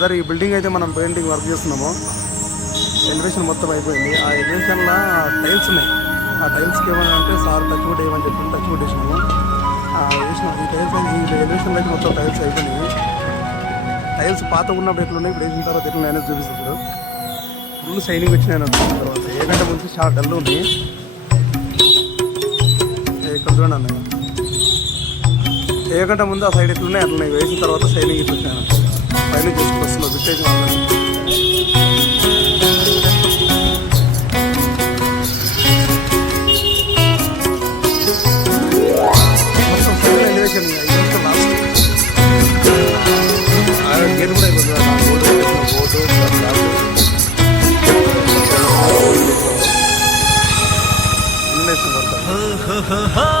Brother, ఈ building అయితే మనం పెయింటింగ్ వర్క్ చేస్తున్నాము. ఎలివేషన్ మొత్తం అయిపోయింది. ఆ ఎలివేషన్లో టైల్స్ ఉన్నాయి. ఆ టైల్స్కి ఏమన్నా అంటే సార్ టచ్ వుడ్ వేయమని చెప్పి టచ్ వుడ్ వేసినాము. వేసినాం. ఈ టైల్స్ ఈ ఎలివేషన్లో అయితే మొత్తం టైల్స్ అయిపోయినాయి. టైల్స్ పాత ఉన్నప్పుడు ఎట్లున్నాయి, ఇప్పుడు వేసిన తర్వాత ఎట్లా అనేది చూపిస్తాడు. ఫుల్ షైనింగ్ వచ్చినాయి అనుకున్న తర్వాత ఏ గంట ముందు చాలా డల్ ఉంది. ఇక్కడ చూడండి అన్న, ఏ గంట ముందు ఆ సైడ్ ఎట్లున్నాయి అట్లున్నాయి, వేసిన తర్వాత షైనింగ్ ఇట్లా వచ్చాను. పైన చేసుకుని వస్తున్నాం విట్టేసిన మొత్తం ఫైనల్ ఎలివేషన్. ఇది లాస్ట్ గేట్ కూడా అయిపోతుంది. బోర్డు ఇన్వేషన్ పడతారు.